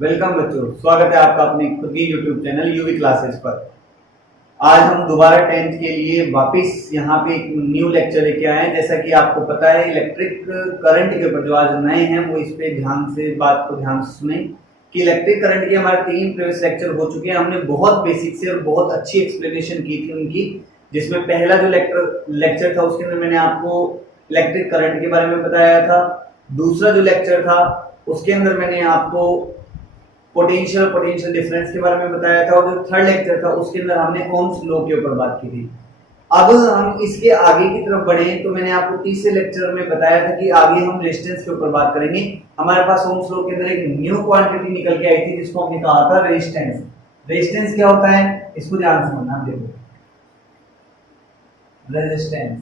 Welcome बच्चों, स्वागत है आपका अपने खुद की यूट्यूब चैनल यूवी क्लासेस पर। आज हम दोबारा 10th के लिए वापस यहाँ पे एक न्यू लेक्चर लेके आए हैं। जैसा कि आपको पता है इलेक्ट्रिक करंट के ऊपर जो आज नए हैं वो इस पे ध्यान से सुने कि इलेक्ट्रिक करंट के हमारे 3 प्रीवियस लेक्चर हो चुके हैं। हमने बहुत बेसिक से और बहुत अच्छी एक्सप्लेनेशन की थी उनकी, जिसमें पहला जो लेक्चर था उसके अंदर मैंने आपको इलेक्ट्रिक करंट के बारे में बताया था। दूसरा जो लेक्चर था उसके अंदर मैंने आपको पोटेंशियल डिफरेंस के बारे में बताया था, और जो थर्ड लेक्चर था उसके अंदर हमने ओम्स लॉ के ऊपर बात की थी। अब हम इसके आगे की तरफ बढ़े तो मैंने आपको तीसरे लेक्चर में बताया था कि आगे हम रेजिस्टेंस के ऊपर बात करेंगे। हमारे पास ओम्स लॉ के अंदर एक न्यू क्वांटिटी निकल के आई थी जिसको हमने कहा था रेजिस्टेंस। रेजिस्टेंस क्या होता है इसको ध्यान से समझना। देखो रेजिस्टेंस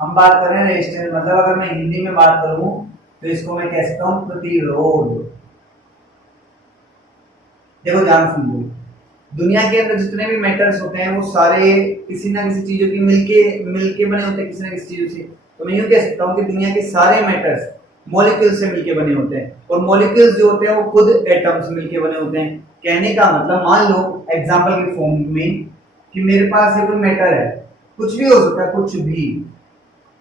हम बात कर रहे हैं रेजिस्टेंस, मतलब अगर मैं हिंदी में बात करूं तो इसको मैं कह सकता हूं प्रतिरोध। देखो ध्यान समझो, दुनिया के अंदर जितने भी मैटर्स होते हैं वो सारे किसी ना किसी चीजों की मिलके बने होते हैं, किसी ना किसी चीजों से। तो मैं यूं कह सकता हूं कि दुनिया के सारे मैटर्स मॉलिक्यूल्स से मिलके बने होते हैं, और मॉलिक्यूल्स जो होते हैं वो खुद एटम्स से मिलके बने होते हैं। कहने का मतलब, मान लो एग्जांपल के फॉर्म में कि मेरे पास ये कोई मैटर है, कुछ भी हो सकता है, कुछ भी,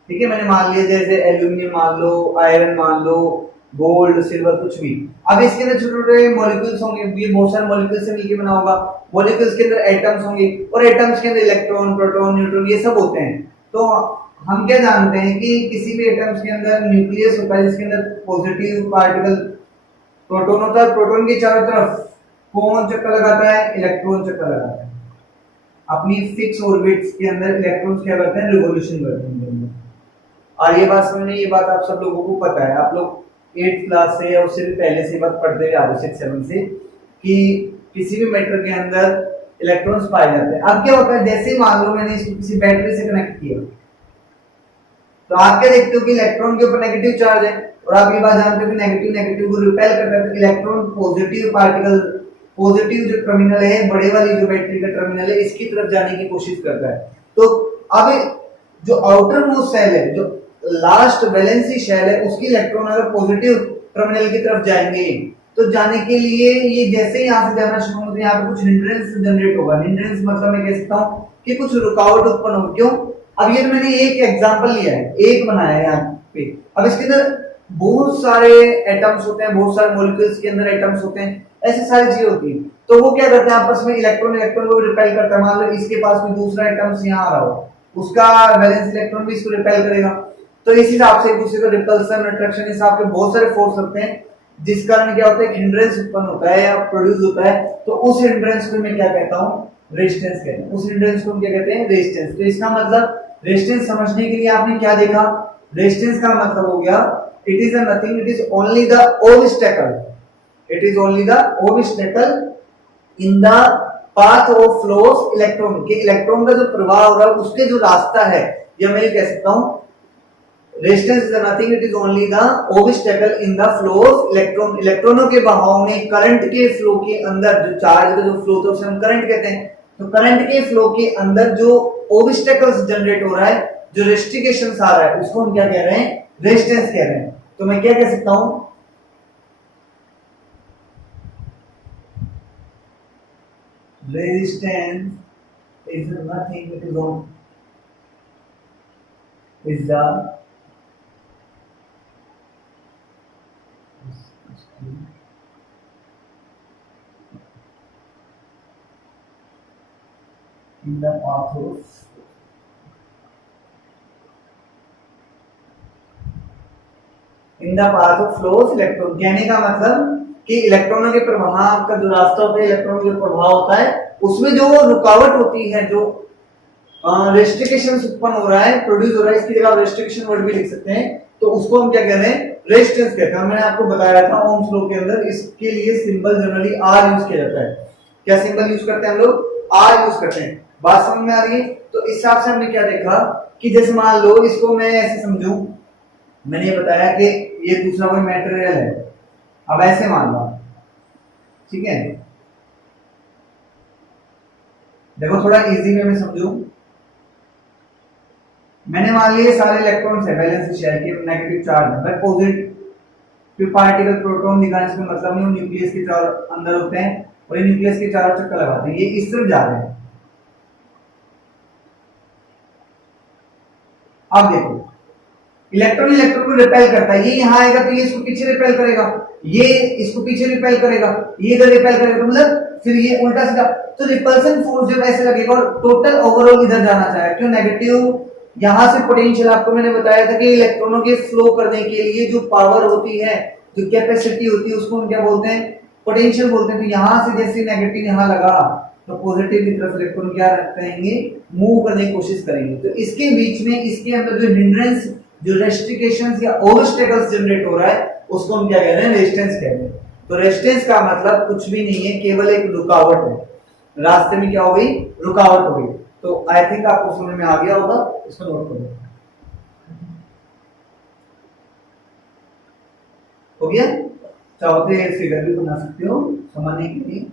ठीक है। मैंने मान लिया जैसे एल्यूमिनियम मान लो, आयरन मान लो, गोल्ड, सिल्वर, कुछ भी। अब इसके अंदर छोटे छोटे मॉलिक्यूल्स होंगे, ये बहुत सारे मॉलिक्यूल्स से मिलकर बना होगा। मॉलिक्यूल्स के अंदर एटम्स होंगे, और एटम्स के अंदर इलेक्ट्रॉन, प्रोटॉन, न्यूट्रॉन ये सब होते हैं। तो हम क्या जानते हैं कि किसी भी एटम्स के अंदर न्यूक्लियस होता है जिसके अंदर पॉजिटिव पार्टिकल प्रोटॉन होता है। प्रोटॉन के चारों तरफ कौन चक्कर लगाता है? इलेक्ट्रॉन चक्कर लगाता है। अपनी फिक्स ऑर्बिट्स के अंदर इलेक्ट्रॉन्स क्या करते हैं? रिवॉल्यूशन करते हैं। और ये बात समझने, ये बात आप सब लोगों को पता है, आप लोग 8th क्लास से या उससे भी पहले से बात पढ़ते हुए आ रहे 6-7 से, कि किसी भी मैटर के अंदर इलेक्ट्रॉन्स पाए जाते हैं। अब क्या होता है, जैसे ही मान लो मैंने इसको किसी बैटरी से कनेक्ट किया, तो आप क्या देखते हो कि इलेक्ट्रॉन के ऊपर नेगेटिव चार्ज है, और आप ये बात जानते हो कि नेगेटिव नेगेटिव को रिपेल करता है। तो इलेक्ट्रॉन पॉजिटिव पार्टिकल, पॉजिटिव जो टर्मिनल है, बड़े वाली जो बैटरी का टर्मिनल है, इसकी तरफ जाने की कोशिश करता है। तो अब जो आउटर मोस्ट सेल है, जो लास्ट वैलेंसी शेल है, उसकी इलेक्ट्रॉन अगर पॉजिटिव टर्मिनल की तरफ जाएंगे, तो जाने के लिए ये जैसे ही यहाँ से जाना शुरू होते हैं, यहाँ पे कुछ हिंड्रेंस जनरेट होगा। हिंड्रेंस मतलब मैं कह सकता हूँ कि कुछ रुकावट उत्पन्न होगी। क्यों? अब ये मैंने एक एग्जांपल लिया है, एक बनाया है यहाँ पे। अब इसके अंदर बहुत सारे एटम्स होते हैं, बहुत सारे मॉलिक्यूल्स के अंदर एटम्स होते हैं, ऐसी सारी चीजें होती है। तो वो क्या करते हैं आपस में, इलेक्ट्रॉन इलेक्ट्रॉन को रिपेल करता है। मान लो इसके पास कोई दूसरा एटम्स यहाँ आ रहा हो, उसका वैलेंस इलेक्ट्रॉन भी इसको रिपेल करेगा। तो इस हिसाब से एक दूसरे को रिपल्सन, अट्रैक्शन, हिसाब के बहुत सारे फोर्स होते हैं, जिस कारण क्या होता है, हिंड्रेंस उत्पन्न होता है या प्रोड्यूस होता है। तो उस हिंड्रेंस को मैं क्या कहता हूँ? रेजिस्टेंस कहते हैं। उस हिंड्रेंस को हम क्या कहते हैं? रेजिस्टेंस। तो इसका मतलब रेजिस्टेंस समझने के लिए आपने क्या देखा? रेजिस्टेंस का मतलब हो गया it is nothing, it is only the obstacle, it is only the obstacle in the path of flow of electron. के इलेक्ट्रॉन का जो प्रवाह हो रहा है उसके जो रास्ता है, या मैं कह सकता हूँ resistance is nothing, it is only the obstacle in the flow of electron. इलेक्ट्रॉनों के बहाव में, करंट के फ्लो के अंदर जो चार्ज का जो फ्लो होता है उसे हम करंट कहते हैं। तो करंट के फ्लो के अंदर जो ऑब्स्टेकल्स जनरेट हो रहा है, जो रेस्ट्रिक्शंस आ रहा है, उसको हम क्या कह रहे हैं? रेजिस्टेंस कह रहे हैं। तो मैं क्या कह सकता हूं? Resistance is nothing, it is the in the path of flow of electron। कहने का मतलब कि इलेक्ट्रॉनों के प्रवाह का जो रास्ता होता है, इलेक्ट्रॉन का जो प्रभाव होता है, उसमें जो रुकावट होती है, जो रेस्ट्रिक्शन उत्पन्न हो रहा है, प्रोड्यूस हो रहा है, इसकी जगह रेस्ट्रिक्शन वर्ड भी लिख सकते हैं। तो उसको हम क्या कह रहे हैं? रेजिस्टेंस कहते हैं। मैंने आपको बताया था ओम्स लॉ के अंदर इसके लिए सिंबल जनरली आर यूज किया जाता है। क्या सिंबल यूज करते हैं हम लोग? आर यूज करते हैं। बात समझ में आ रही है? तो इस हिसाब से हमने क्या देखा कि जैसे मान लो इसको मैं ऐसे समझूं, मैंने ये बताया कि ये दूसरा कोई मटेरियल है। अब ऐसे मान लो, ठीक है, देखो थोड़ा इजी वे में समझूं। मैंने मान लिया सारे इलेक्ट्रॉन्स है वैलेंसी शेल के नेगेटिव चार्ज है, पॉजिटिव फिर पार्टिकल प्रोटॉन दिखाने से मतलब नहीं, न्यूक्लियस के चारों अंदर होते हैं और ये न्यूक्लियस के चारों चक्कर लगाते हैं, ये इस तरफ जा रहे हैं। अब देखो इलेक्ट्रॉन इलेक्ट्रॉन को रिपेल करता है, ये यहां आएगा तो ये इसको पीछे रिपेल करेगा, ये इसको पीछे रिपेल करेगा, ये इधर रिपेल करेगा, तो मतलब फिर ये उल्टा सीधा, तो रिपल्सन फोर्स जब ऐसे लगेगा और टोटल ओवरऑल इधर जाना चाहिए, क्यों नेगेटिव। यहां से पोटेंशियल आपको मैंने बताया था कि इलेक्ट्रॉनों के फ्लो करने के लिए जो पावर होती है, जो कैपेसिटी होती है, उसको हम क्या बोलते हैं, पोटेंशियल बोलते हैं। तो यहां से जैसे नेगेटिव यहां लगा तो पॉजिटिव की तरफ इलेक्ट्रॉन क्या करेंगे, मूव करने की कोशिश करेंगे। तो इसके बीच में, इसके अंदर जो हिंड्रेंस, जो रेस्ट्रिक्शंस या ऑब्स्टेकल्स जनरेट हो रहा है, उसको हम क्या कह रहे हैं, रेजिस्टेंस कह रहे हैं। तो रेजिस्टेंस का मतलब कुछ भी नहीं है, केवल एक रुकावट है, रास्ते में क्या हो गई, रुकावट हो गई। तो आई थिंक आपको समझ में आ गया होगा, इसको नोट करो। हो गया, चाहे फिगर भी बना सकते हो समझने के लिए।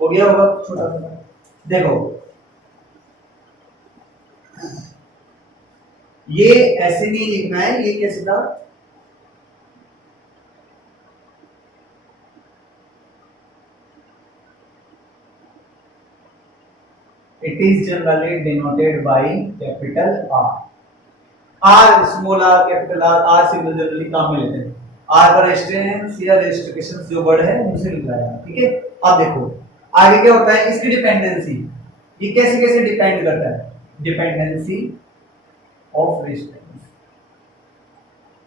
हो गया होगा छोटा सा। देखो ये ऐसे नहीं लिखना है, ये कैसे था, it is generally denoted by capital R। R small r capital R, R symbol generally काम में लेते हैं। R का रेजिस्टेंस या रेस्ट्रिक्शंस जो वर्ड है उनसे लिखा है, ठीक है। अब देखो आगे क्या होता है, इसकी डिपेंडेंसी, ये कैसे कैसे डिपेंड करता है, डिपेंडेंसी ऑफ रेजिस्टेंस,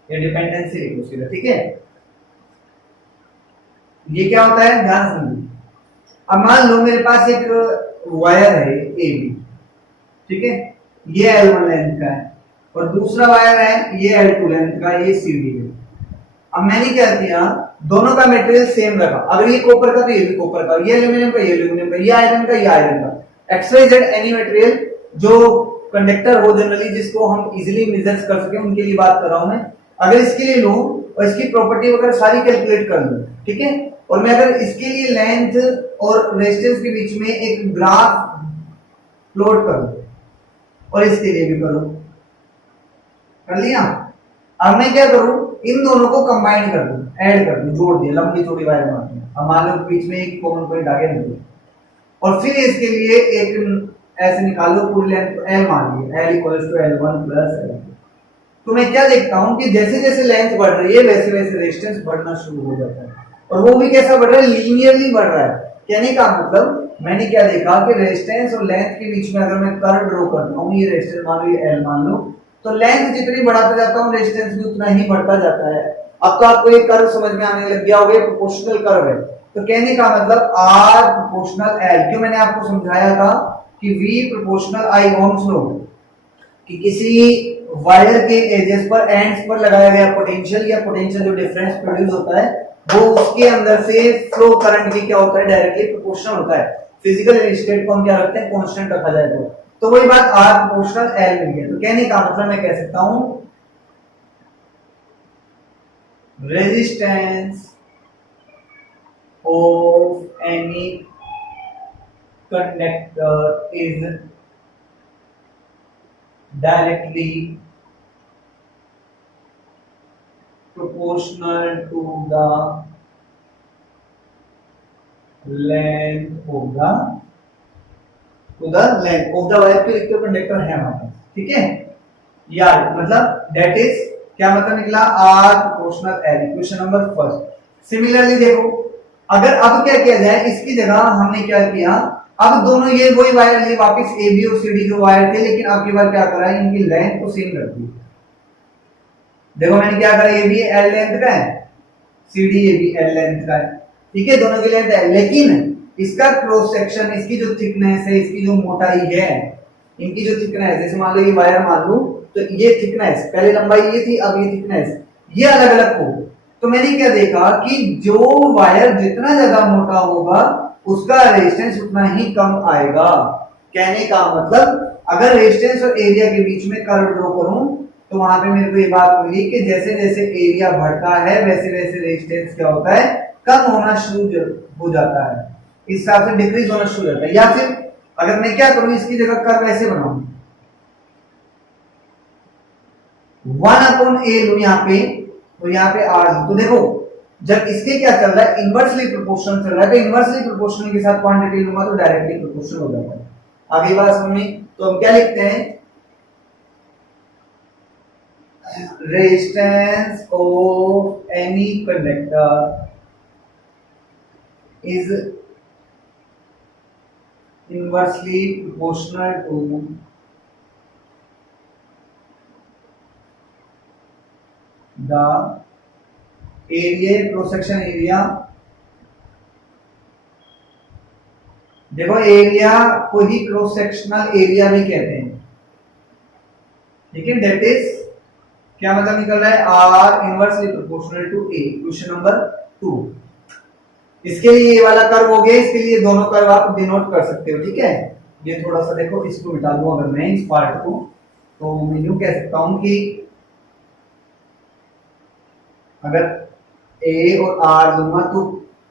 ये डिपेंडेंसी लिखो सीधा, ठीक है। ये क्या होता है, ध्यान सुनिए। अब मान लो मेरे पास एक वायर है ए बी, ठीक है, ये L1 लेंथ का है और दूसरा वायर है ये L2 लेंथ का, ये CD है। अब मैंने क्या किया, दोनों का मटेरियल सेम रखा, अगर ये कॉपर का तो ये भी कॉपर का, ये एल्यूमिनियम का, ये एल्यूमिनियम का, ये आयरन का, ये आयरन का, एक्सवाइजेड एनी मटेरियल जो कंडक्टर हो जनरली, जिसको हम इजीली मेजर कर सके, उनके लिए बात कर रहा हूं मैं। अगर इसके लिए लूं और इसकी प्रॉपर्टी वगैरह सारी कैलकुलेट कर लूं, ठीक है, और मैं अगर इसके लिए लेंथ और रेजिस्टेंस के बीच में एक ग्राफ प्लॉट करूं और इसके लिए भी करूं, कर लिया। अब मैं क्या करूं, इन दोनों को कंबाइन कर दूं, ऐड कर दूं, जोड़ दिया, लंबी चौड़ी वायर बनाते हैं। अब मान लो बीच में एक कॉमन पॉइंट आ गया मुझे, और फिर इसके लिए एक ऐसे निकालो पूरी लेंथ L मान ली, L = L1 + L2। तो मैं क्या देखता हूं कि जैसे जैसे लेंथ बढ़ रही है वैसे वैसे रेजिस्टेंस बढ़ना शुरू हो जाता है, और वो भी कैसा बढ़ रहा है, लीनियरली बढ़ रहा है। कहने का मतलब मैंने क्या देखा कि रेजिस्टेंस और लेंथ के बीच में अगर मैं कर्व ड्रॉ करता हूं, ये रेजिस्टेंस मान लो, ये L मान लो, तो लेंथ जितनी बढ़ाता जाता हूं रेजिस्टेंस भी उतना ही बढ़ता जाता है। अब तो आपको ये कर्व समझ में आने लग गया होगा, प्रोपोर्शनल कर्व है। तो कहने का मतलब R प्रोपोर्शनल L, क्यों मैंने आपको समझाया था कि V प्रोपोर्शनल I ओम्स लो, कि किसी वायर के एजेस पर, एंड्स पर लगाया गया पोटेंशियल या पोटेंशियल जो डिफरेंस प्रोड्यूस होता है वो उसके अंदर से फ्लो करंट भी क्या होता है, डायरेक्टली प्रोपोर्शनल होता है। फिजिकल स्टेट को हम क्या रखते हैं, कांस्टेंट रखा जाए तो वही बात R प्रोपोर्शनल L मिल गया। तो कहने का मतलब मैं कह सकता हूं resistance of any conductor is directly proportional to the length of the wire के इक्वल कंडक्टर है हमारे पास, ठीक है यार। मतलब दैट इज क्या मतलब निकला, R proportional L, equation number first. Similarly देखो, अगर अब क्या किया जाए, इसकी जगह हमने क्या किया, अब दोनों ये वही वायर लिए वापस AB और CD जो वायर थे, लेकिन अब की बार क्या करा है, इनकी लेंथ को सेम कर दी। देखो मैंने क्या करा, ये भी L लेंथ का है, CD ये भी L लेंथ का है, ठीक है, दोनों की लेंथ है, लेकिन इसका क्रॉस सेक्शन, इसकी जो थिकनेस है, इसकी जो मोटाई है, इनकी जो थिकनेस, जैसे मान लो ये वायर मान लूं, तो ये थिकनेस, पहले लंबाई ये थी, अब ये थिकनेस, ये अलग अलग हो। तो मैंने क्या देखा कि जो वायर जितना ज्यादा मोटा होगा उसका रेजिस्टेंस उतना ही कम आएगा। कहने का मतलब अगर रेजिस्टेंस और एरिया के बीच में कर्व ड्रॉ करूं तो वहां पे मेरे को ये बात मिली कि जैसे जैसे एरिया बढ़ता है वैसे वैसे रेजिस्टेंस क्या होता है, कम होना शुरू हो जाता है। इस हिसाब से डिक्रीज होना शुरू हो जाता है। या फिर अगर मैं क्या करूं, इसकी जगह कर्व ऐसे बनाऊं, 1/a लूं यहाँ पे, तो यहाँ पे r लूं, तो देखो जब इसके क्या चल रहा है, इनवर्सली प्रोपोर्शनल चल रहा है, तो इनवर्सली प्रोपोर्शनल के साथ क्वांटिटी लूंगा तो डायरेक्टली प्रोपोर्शनल हो जाता है। आगे बात समझ में, तो हम क्या लिखते हैं, resistance of any conductor is inversely proportional to the area, cross section area। देखो एरिया को ही क्रॉस सेक्शनल एरिया भी कहते हैं, ठीक है। दैट इज क्या मतलब निकल रहा है, R inversely proportional to A. Question number 2, इसके लिए ये वाला कर्व हो गया, इसके लिए दोनों कर्व आप डिनोट कर सकते हो, ठीक है। ये थोड़ा सा देखो, इसको मिटा दूं अगर मैं इस पार्ट को, तो मैं यूं कह सकता हूं कि अगर ए और आर लूंगा तो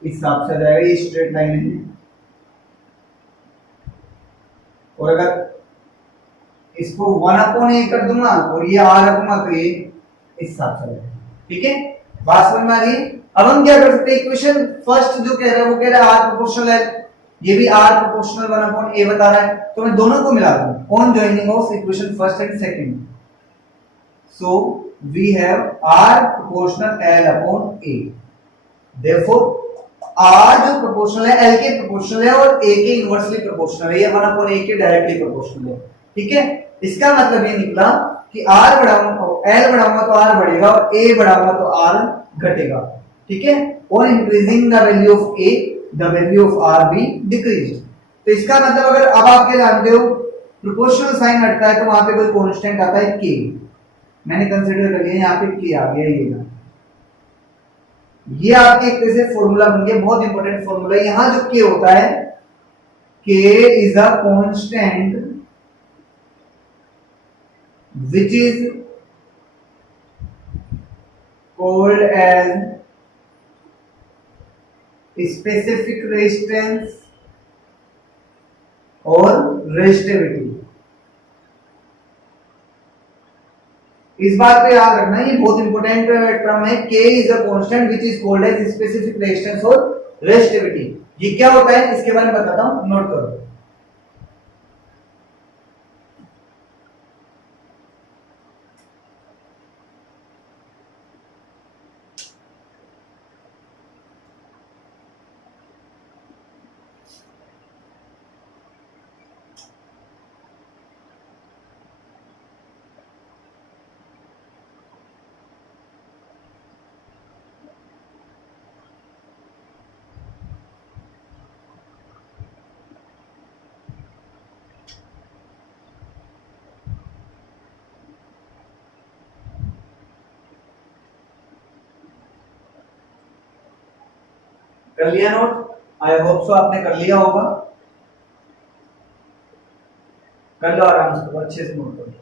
इस हिसाब से आ जाएगा, ये स्ट्रेट लाइन है, और अगर इसको 1/a कर दूंगा और ये r रखूंगा तो ये इस हिसाब से रहेगा, ठीक है। बात समझ में आ रही है। अब हम क्या कर सकते हैं, इक्वेशन फर्स्ट जो कह रहा है वो कह रहा है r प्रोपोर्शनल है, ये भी r प्रोपोर्शनल 1/a बता रहा है, तो मैं दोनों को मिला दूं on joining of equation first and second. So we have r proportional l/a, therefore r जो प्रोपोर्शनल है l के प्रोपोर्शनल है और a के इनवर्सली प्रोपोर्शनल है, ये 1/a के डायरेक्टली प्रोपोर्शनल है, ठीक है। इसका मतलब ये निकला कि r बढ़ाऊंगा, l बढ़ाऊंगा तो r बढ़ेगा और a बढ़ाऊंगा तो r घटेगा, ठीक है। और increasing the value of a the value of r भी डिक्रीज्ड। तो इसका मतलब अगर अब आप क्या जानते हो, प्रोपोर्शनल साइन हटता है तो वहां पे कोई कांस्टेंट आता है k, मैंने कंसीडर कर लिया, यहाँ पे k आ गया, ये ना, ये आपके एक तरह से फॉर्मूला बन गया, बहुत इंपॉर्टेंट फॉर्मूला। यहां जो k होता है, k is a constant which is called as specific resistance और resistivity। इस बात पे याद रखना, ये बहुत इंपॉर्टेंट टर्म है, k is a constant which is called as specific resistance और resistivity। ये क्या होता है इसके बारे में बताता हूं, नोट करो। कर लिया नोट, आई होप सो आपने कर लिया होगा, कर लो आराम से, अच्छे से नोट करो।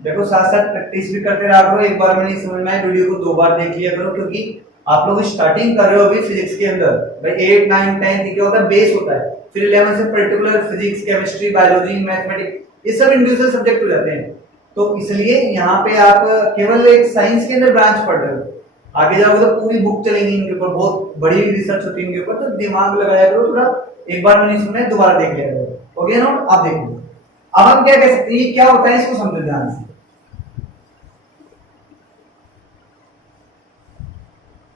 देखो साथ साथ प्रैक्टिस भी करते रहा करो, एक बार में नहीं समझ में आए वीडियो को 2 बार देख लिया करो, क्योंकि आप लोग स्टार्टिंग कर रहे हो अभी फिजिक्स के अंदर, भाई 8 9 10 क्या होता है, बेस होता है, फिर 11 से particular physics chemistry biology mathematics ये सब इंडिविजुअल सब्जेक्ट हो जाते हैं। तो इसलिए यहाँ पे आप केवल एक साइंस के अंदर ब्रांच पढ़ रहे हो, आगे जाओगे तो पूरी बुक चलेगी इनके ऊपर, बहुत बड़ी रिसर्च होती है इनके ऊपर, तो दिमाग लगाया करो थोड़ा, एक बार में नहीं सुनना है दोबारा देख लिया करो, हो गया नोट। आप देखो अब हम क्या कह सकते हैं, ये क्या होता है इसको समझो ध्यान से।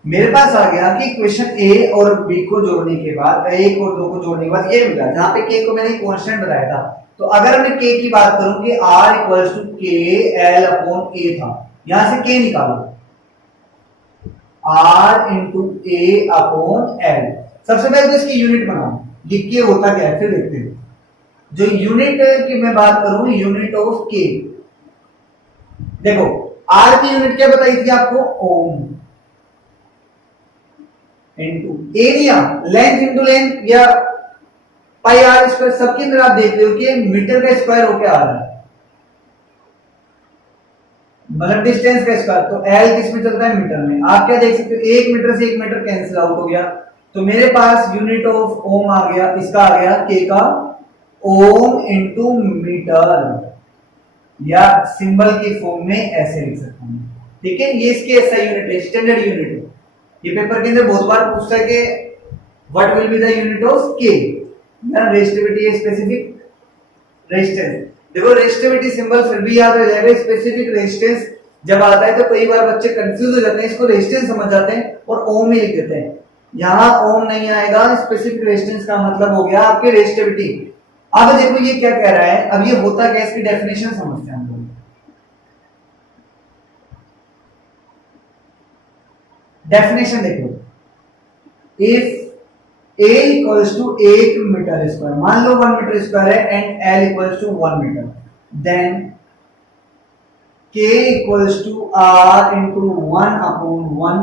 मेरे पास आ गया कि इक्वेशन ए और बी को जोड़ने के बाद, 1 और 2 को जोड़ने के बाद ये मिला, जहां पे के को मैंने कांस्टेंट बताया था। तो अगर मैं के की बात करूं कि r इक्वल्स टू के एल अपॉन ए था, यहां से के निकालो, r इंटू ए अपॉन एल। सबसे पहले तो इसकी यूनिट बनाओ, लिख के होता क्या है फिर देखते हैं। जो यूनिट की मैं बात करूं, यूनिट ऑफ के, देखो r की यूनिट क्या बताई थी आपको, ohm, into area, length into length, या पाई आर स्क्वायर, सबके अंदर आप देख रहे हो कि मीटर का स्क्वायर होके आ रहा है, मतलब डिस्टेंस का स्क्वायर, तो एल किस में चलता है, मीटर में। आप क्या देख सकते हो, 1 मीटर से 1 मीटर कैंसिल आउट हो गया, तो मेरे पास यूनिट ऑफ ओम आ गया, इसका आ गया के का ओम इंटू मीटर, या सिंबल की फॉर्म में ऐसे लिख सकता हूं। ठीक है, ये इसके ऐसा यूनिट है, स्टैंडर्ड यूनिट है। ये पेपर के अंदर बहुत बार पूछता है कि what will be the unit of के, ना रेजिस्टिविटी है, स्पेसिफिक रेजिस्टेंस। देखो रेजिस्टिविटी सिंबल फिर भी याद रह जाएगा, स्पेसिफिक रेजिस्टेंस जब आता है तो कई बार बच्चे कंफ्यूज हो जाते हैं, इसको रेजिस्टेंस समझ जाते हैं और ओम ही लिख देते हैं। यहां ओम नहीं आएगा, स्पेसिफिक रेजिस्टेंस का मतलब हो गया आपकी रेजिस्टिविटी। अब देखो ये क्या कह रहा है, अब ये होता क्या, इसकी डेफिनेशन समझते हैं हम लोग। डेफिनेशन देखो, if A equals to 1 metre square, मान लो 1 मीटर स्क्वायर है, and L equals to 1 metre, then K equals to R into 1/1,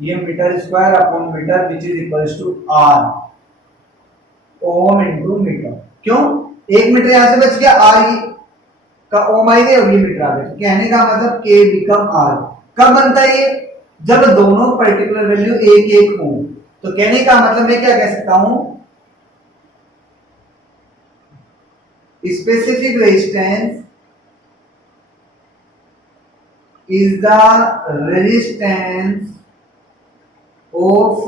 ये metre square upon metre which is equals to R ohm into metre. क्यों, 1 metre यहां से बच गया, R ही का ओम आ गया और ये मीटर आ गया, तो कहने का मतलब K बिकम R। कब बनता है ये, जब दोनों पर्टिकुलर वैल्यू एक एक हो। तो कहने का मतलब मैं क्या कह सकता हूं, specific resistance is the resistance of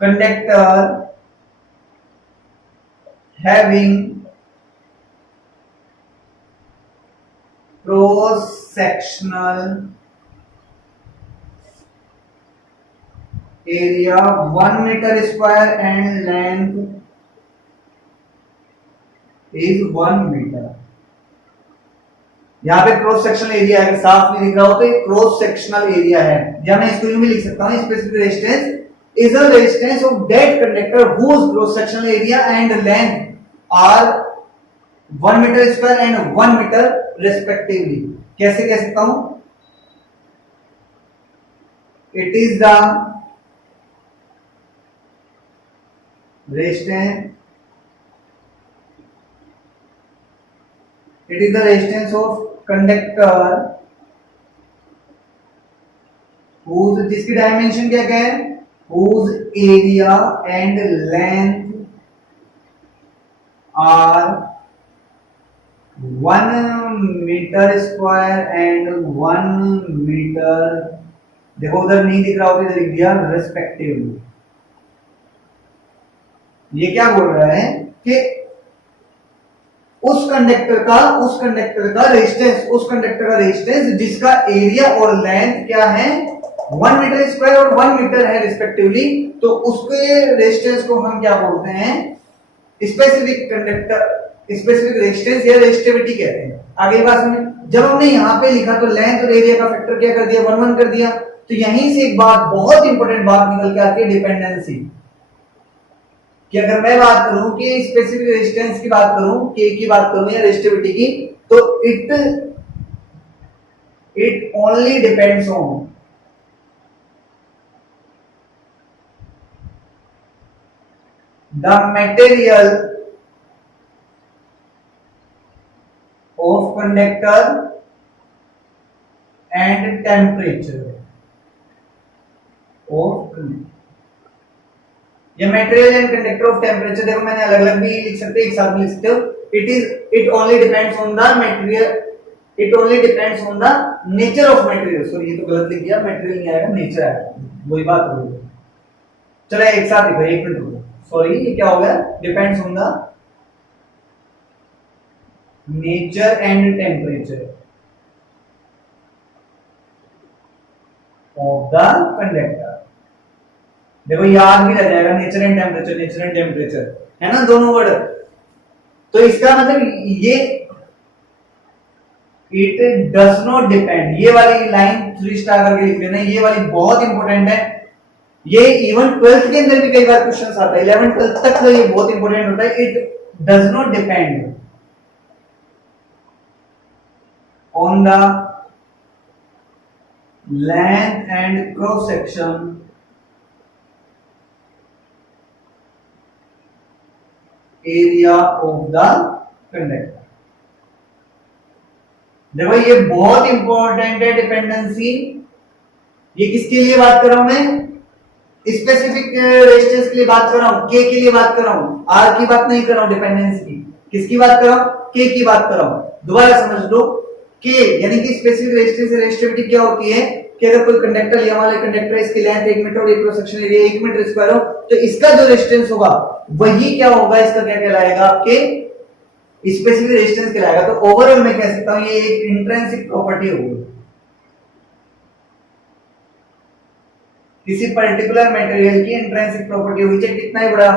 conductor having cross sectional area 1 metre square and length is 1 metre. यहां पे क्रॉस सेक्शनल एरिया है, साफ नहीं दिख रहा हो तो ये क्रॉस सेक्शनल एरिया है, या मैं इसको यूं भी लिख सकता हूं, specific resistance is the resistance of that conductor whose cross sectional area and length are 1 metre square and 1 metre respectively. कैसे कह सकता हूं, it is the resistance, it is the resistance of conductor whose, जिसकी dimension क्या क्या है, whose area and length are 1 metre square and 1 metre, देखो उधर नहीं दिख रहा होगा, इधर लिख दिया रेस्पेक्टिवली। ये क्या बोल रहा है कि उस कंडक्टर का रेजिस्टेंस जिसका एरिया और लेंथ क्या है, 1 मीटर स्क्वायर और 1 मीटर है रिस्पेक्टिवली, तो उसके रेजिस्टेंस को हम क्या बोलते हैं, स्पेसिफिक रेजिस्टेंस या रेजिस्टिविटी कहते हैं। आगे बात समझ, जब हमने यहां पे लिखा तो लेंथ और एरिया का फैक्टर क्या कर दिया, 1 1 कर दिया, तो यहीं से एक बात, बहुत इंपॉर्टेंट बात निकल के आती है, डिपेंडेंसी। कि अगर मैं बात करूं कि स्पेसिफिक रेजिस्टेंस की बात करूं, के की बात करूं या रेजिस्टिविटी की, तो it only depends on the material of conductor and temperature of conductor. ये material and conductor of temperature, देखो मैंने अलग अलग भी लिख सकते, एक साथ भी लिख सकते हो। It only depends on the material, it only depends on the nature of material. Sorry ये तो गलत लिख दिया, मटेरियल नहीं आएगा, नेचर आएगा, वही बात हो गई। चलो एक साथ लिखो, एक मिनट रुको, सॉरी ये क्या हो गया, depends on the nature and temperature of the conductor. देखो याद भी रह जाएगा, नेचर एंड टेम्परेचर है ना, दोनों वर्ड। तो इसका मतलब ये इट डज नॉट डिपेंड, ये वाली लाइन 3 स्टार करके लिख लेना, ये वाली बहुत इंपॉर्टेंट है। ये इवन 12th के अंदर भी कई बार क्वेश्चन आता है, 11 12 तक ये बहुत इंपॉर्टेंट होता है। It does not depend on the length and cross section area of the conductor। देखो ये बहुत इंपॉर्टेंट है डिपेंडेंसी। ये किसके लिए बात कर रहा हूं मैं? स्पेसिफिक रेजिस्टेंस के लिए बात कर रहा हूं, के के लिए बात कर रहा हूं, आर की बात नहीं कर रहा हूं डिपेंडेंस की। किसकी बात कर रहा हूं? के की बात कर रहा हूं। दोबारा समझ लो, के यानी कि स्पेसिफिक रेजिस्टेंस रेजिस्टिविटी क्या होती है कि अगर कोई कंडक्टर लिया हुआ कंडक्टर इसकी लेंथ 1 मीटर और एक cross section area 1 metre square हो, तो इसका जो रेजिस्टेंस होगा वही क्या होगा, इसका क्या कहलाएगा? आपके स्पेसिफिक रेजिस्टेंस कहलाएगा। तो ओवरऑल मैं कह सकता हूं ये एक इंट्रिंसिक प्रॉपर्टी होगी किसी पर्टिकुलर मटेरियल की। इंट्रिंसिक प्रॉपर्टी होगी चाहे कितना ही बड़ा,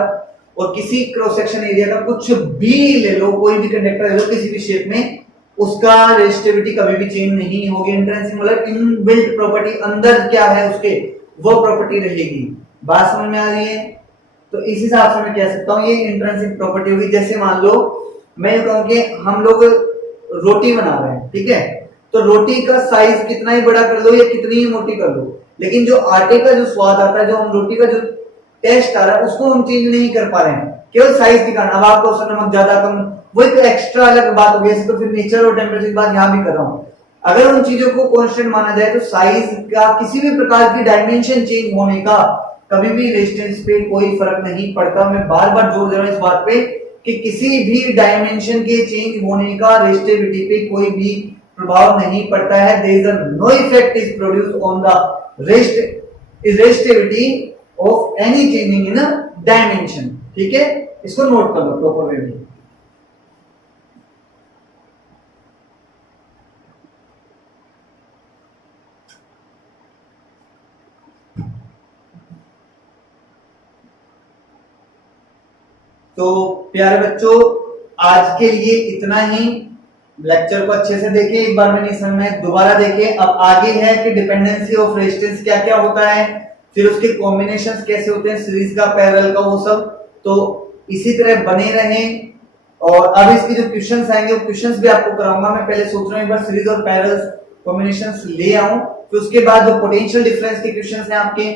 और किसी क्रॉस सेक्शन एरिया का कुछ भी ले लो, कोई भी कंडक्टर ले लो किसी भी शेप में, उसका रेजिस्टिविटी कभी भी चेंज नहीं होगी। इंट्रिंसिक मतलब इनबिल्ट प्रॉपर्टी, अंदर क्या है उसके वो प्रॉपर्टी रहेगी। बात समझ में आ रही है? तो इस हिसाब से मैं कह सकता हूं ये इंट्रिंसिक प्रॉपर्टी होगी। जैसे मान लो मैं कहूं कि हम लोग रोटी बना रहे हैं, ठीक है, तो रोटी का साइज कितना ही बड़ा कर लो या कितनी ही मोटी कर लो, लेकिन जो आटे का जो स्वाद आता है, जो हम रोटी का जो टेस्ट आ रहा है, उसको हम चेंज नहीं कर पा रहे हैं, केवल साइज के कारण। अब आपको उसमें नमक ज्यादा कम, वो एक एक्स्ट्रा अलग बात हो गई। तो फिर नेचर और टेम्परेचर की बात यहां भी कर रहा हूं। अगर उन चीजों को कांस्टेंट माना जाए तो साइज का किसी भी प्रकार की डायमेंशन चेंज होने का कभी भी रेजिस्टेंस पे कोई फर्क नहीं पड़ता। मैं बार बार जोर दे रहा हूं इस बात पे कि किसी भी डायमेंशन के चेंज होने का रेजिस्टिविटी पे कोई भी प्रभाव नहीं पड़ता है। There is no effect is produced on the resistivity of any changing in dimension. ठीक है, इसको नोट कर लो प्रॉपर वे में। तो प्यारे बच्चों, आज के लिए इतना ही। लेक्चर को अच्छे से देखिए, एक बार में नहीं समझ में दोबारा देखिए। अब आगे है कि डिपेंडेंसी ऑफ रेजिस्टेंस क्या क्या होता है, फिर उसके कॉम्बिनेशंस कैसे होते हैं, सीरीज का, पैरेलल का, वो सब। तो इसी तरह बने रहें। और अब इसके जो क्वेश्चंस आएंगे वो क्वेश्चंस भी आपको कराऊंगा। मैं पहले सोच रहा हूं एक बार सीरीज और पैरेलल कॉम्बिनेशंस ले आऊं, फिर उसके बाद जो पोटेंशियल डिफरेंस के क्वेश्चंस हैं आपके,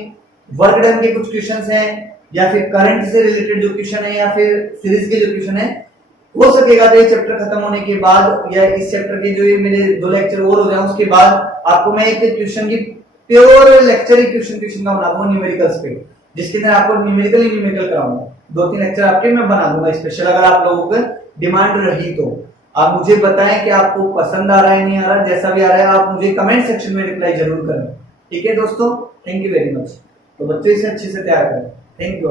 वर्क डन के कुछ क्वेश्चंस हैं, या फिर करंट से रिलेटेड जो क्वेश्चन है, या फिर सीरीज के जो क्वेश्चन है, हो सकेगा तो ये चैप्टर खत्म होने के बाद या इस चैप्टर के जो ये मेरे 2 लेक्चर और हो जाए उसके बाद आपको मैं एक क्वेश्चन की प्योर लेक्चर ही क्वेश्चन का बना दूंगा न्यूमेरिकल्स पे, जिसके अंदर आपको न्यूमेरिकल कराऊंगा। 2-3 लेक्चर आपके मैं बना दूंगा स्पेशल। अगर आप लोगों को डिमांड रही तो आप मुझे बताएं कि आपको पसंद आ रहा है नहीं आ रहा, जैसा भी आ रहा है आप मुझे कमेंट सेक्शन में रिप्लाई जरूर करें। ठीक है दोस्तों, थैंक यू वेरी मच। तो बच्चे इसे अच्छे से तैयार करें। Thank you.